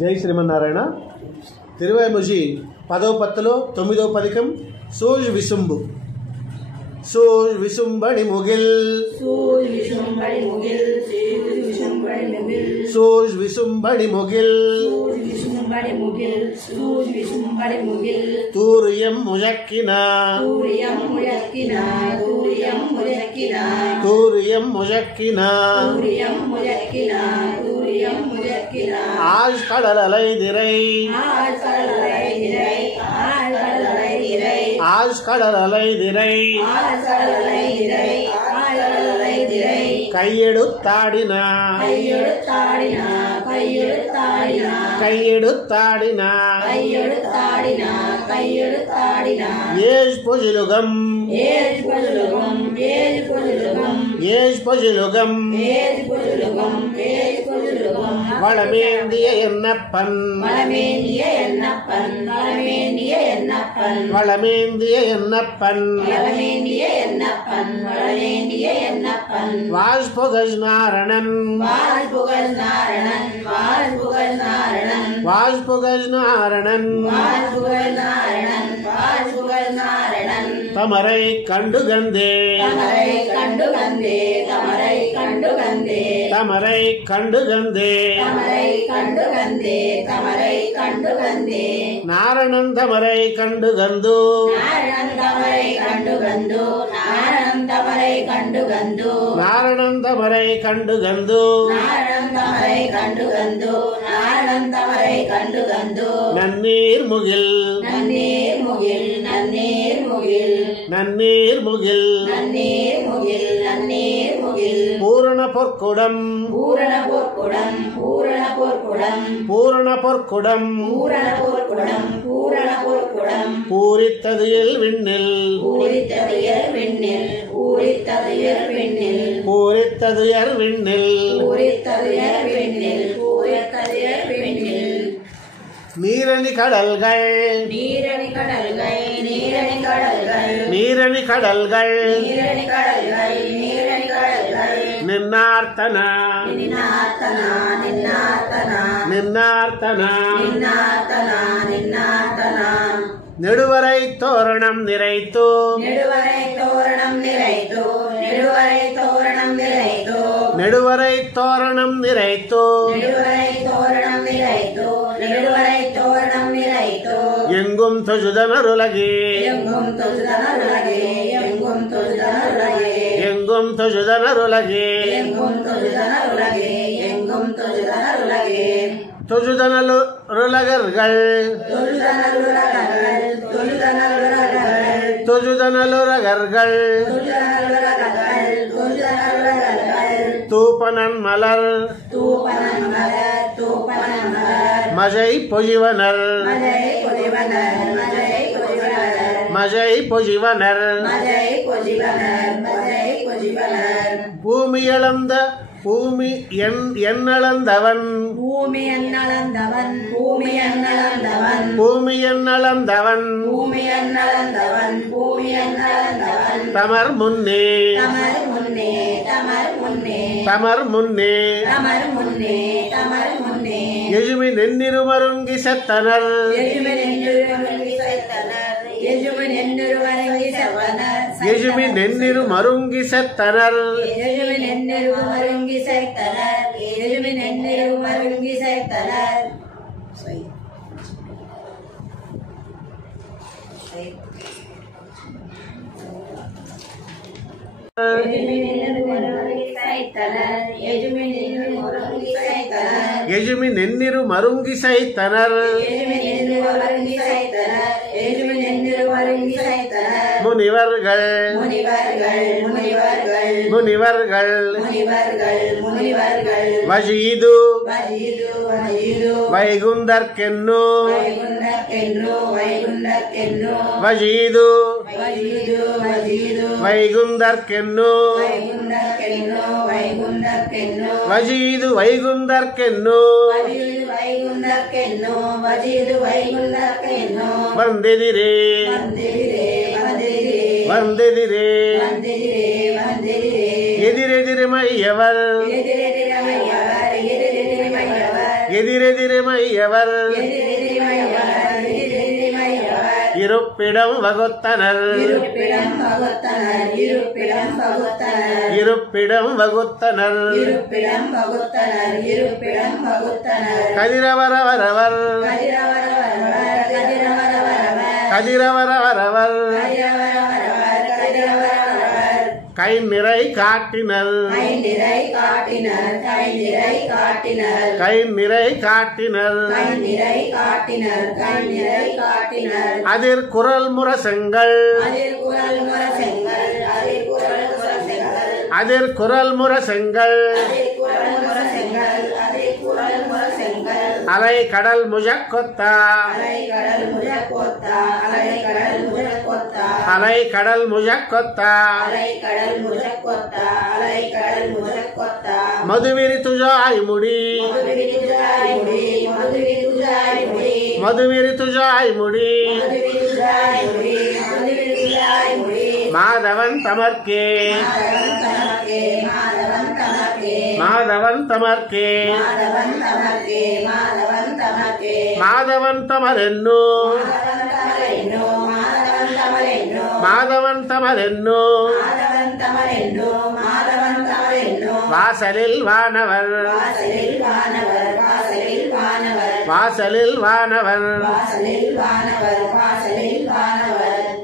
జై శ్రీమన్నారాయణ. తిరువైముజి 10వ పత్తులో 9వ పదికం సూజ్ విసుంబు. సూజ్ విసుంబడి ముగిల్ సూజ్ విసుంబడి ముగిల్ సూజ్ విసుంబడి ముగిల్ తూరియం ముజక్కిన తూరియం ముజక్కిన ஆழ் கடலலை திரை ஆழ் கடலலை திரை கையெடுத்தாடின கையெடுத்தாடின ஏஜ் பொஜிலுகம் வளமேந்திய என்னப்பன் வளமேந்திய என்னப்பன் வாஷ்புகஜ் நாரணன் வாஷ்புகஜ் நாரணன் தமரை கண்டுகந்தே தமரை கண்டுகந்தே நாரணன் தமரை கண்டுகந்து நாரணன் தமரை கண்டுகந்து நன்னீர் முகில் நன்னீர் முகில் பூரண பொற்குடம் பூரித்தது எல் விண்ணில் பூரித்தது எர் விண்ணில் நீரணி கடல்கள் நின்னார்த்தன நெடுவரை தோரணம் நிறைத்து எங்கும் தொழுதனருலகே தொழுதனருலகர்கள் தூபனன் மலர் மஜை பொஜிவனர் பூமியளந்த பூமி எண்ணளந்தவன் தமர் முன்னே எஜுமி நென்னிரு மருங்கி செத்தனர் எஜுமி நென்னிரு மருங்கி செத்தனர் எஜுமி நென்னிரு மருங்கி சைத்தனர் முனிவர்கள் வஜீது வைகுந்தர்க்கென்னு வஜீது வைகுந்தர்க்கென்னு வந்தெதிரே எதிரெதிரமையவர் எதிரெதிரிமையவர் இருப்பிடம் வகுத்தனர் கதிரவரவரவர் கை நிறை காட்டினர் அதிர் குரல் முரசங்கள் அலை கடல் முஜக்கொத்தா மதுவிரி துஜாய் முடி மாதவன் தமர்க்கே மாதவன் தமரென்னு வாசலில் வானவர்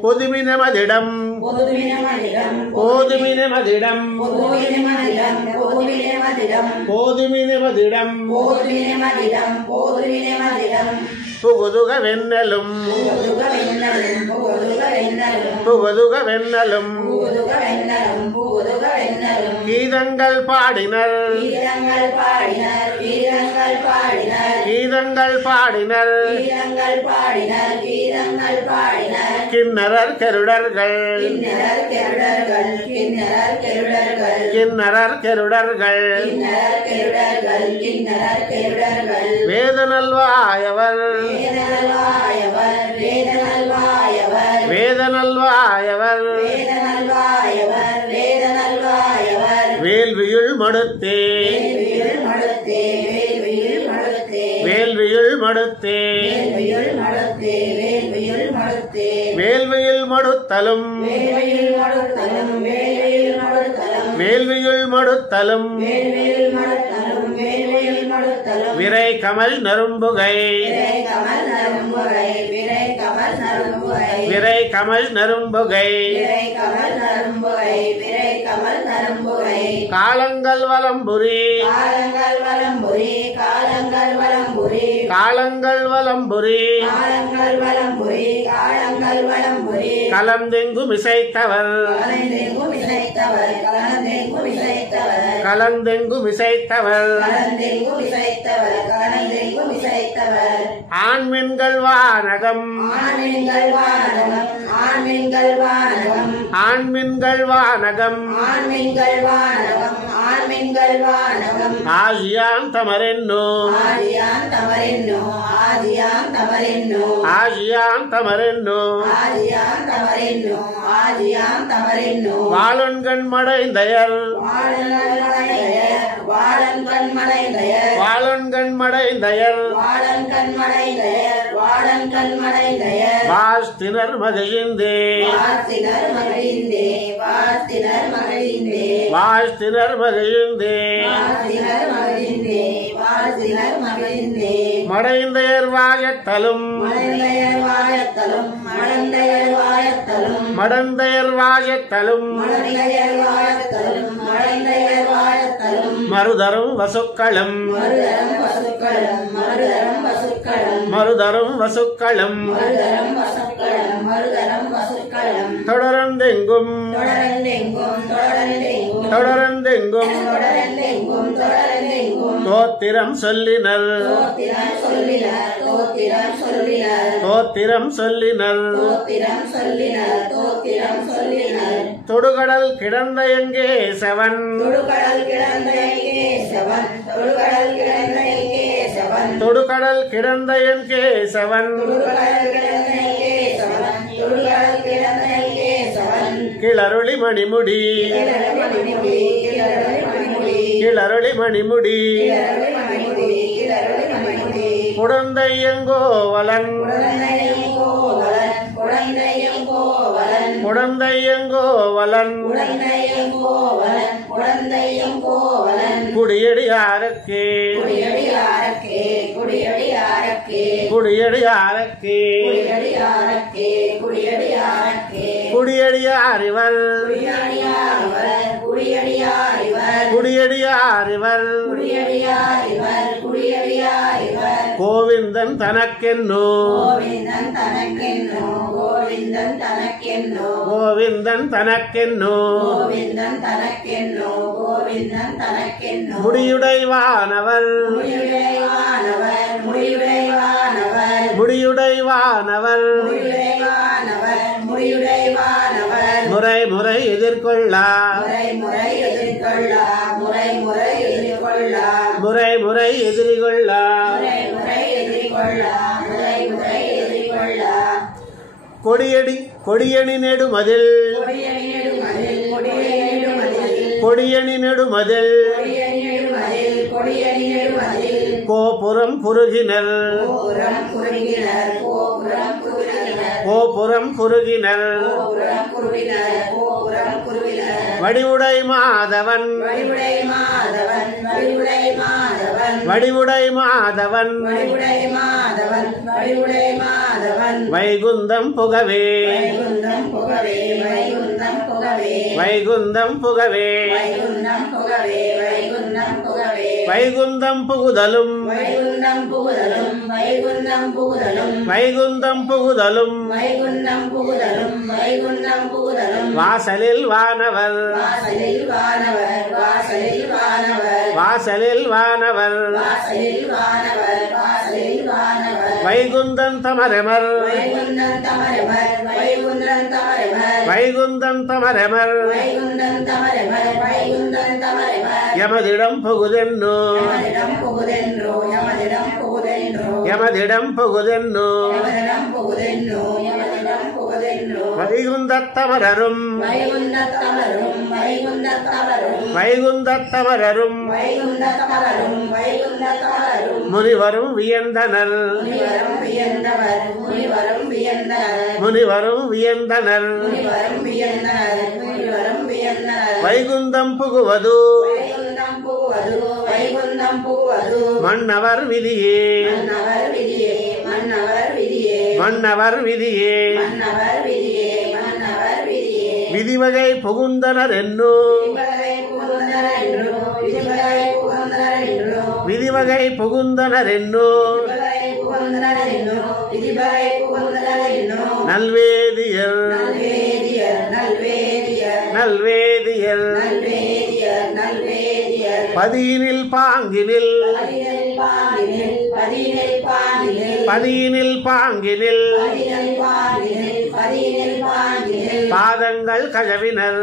பொதுமினமதிடம் புகுதுக வெண்ணலும் கீதங்கள் பாடினர் கிண்ணறர் கெருடர்கள் வேதநல்வாயவர் வேள்வியுள் மடுத்தே மடுத்தலும் விரை கமல் நரும்புகை காலங்கள் வலம்புரி கலந்தெங்கும் இசைத்தவர் ஆண்மீன்கள் வானகம் ஆஜியாம் தமரென்னோ வாழன்கண் மடைந்தயர் வாஸ்தினர் மகிழ்ந்தே மடைந்தயர் வாயத்தலும் மருதரும் வசுக்களும் தொடர்ந்தெங்கும் தோத்திரம் சொல்லினர் தொடுகடல் கிடந்த எங்கே செவன் கிளருளி மணிமுடி குடந்தையங்கோவலன் குடந்தையங்கோவலன் குடியடியாரக்கே குடியடியாரிவர் கோவிந்தன் தனக்கென்னோ முடியுடைவானவர் முறை முறை எதிர்கொள்ளா கொடியணி நெடுமதில் கோபுரம் குறுகினர் வடிவுடை மாதவன் வைகுந்தம் புகவே வைகுந்தம் புகுதலும் வாசலில் வானவர் வைகுந்தம் தமரமர் யமதிடம் புகுதென்னோ வைகுந்தத்தமரரும் முனிவரும் வியந்தனர் வைகுந்தம் புகுவது மன்னவர் விதியே விதிவகை புகுந்தனர் என்னோ நல்வேதியர் பதியினில் பாங்கினில் பாதங்கள் கஜவினர்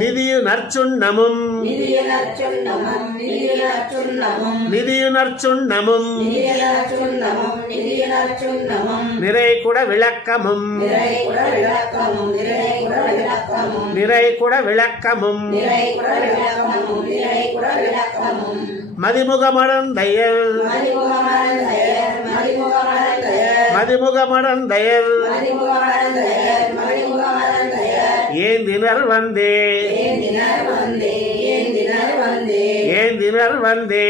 நிதியு நற்சுண்ணமும் நிறை குட விளக்கமும் மதிமுகமடந்தையர் ஏந்தினர் வந்தே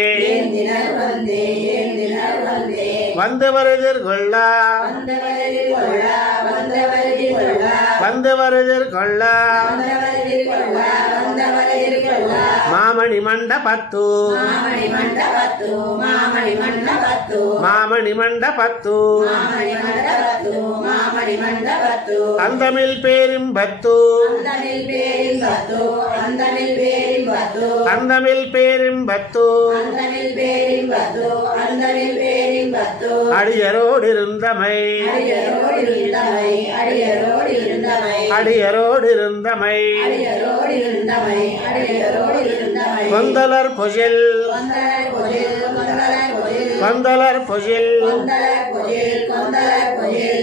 வந்தவர் எதிர்கொள்ளா மாமணி மண்டபத்து அந்தமில் பேரிம்பத்து அடியரோடிருந்தமை கொந்தலர் பொஜில்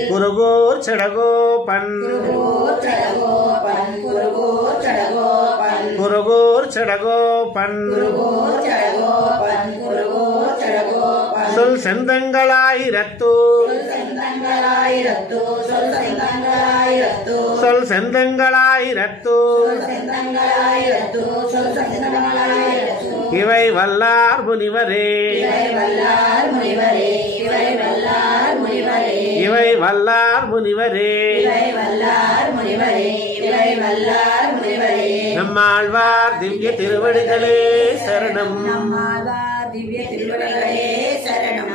குருகோர் செடகோபன் குருகூர் சடகோபன் சொல் செந்தங்களாயிரத்து சொல் செந்தங்களாயிரத்து இவை வல்லார் முனிவரே இவை வல்லார் முனிவரே நம்மாழ்வார் திவ்ய திருவடிகளே சரணம். நம்மாழ்வார் திவ்ய திருவடிகளே சரணம்.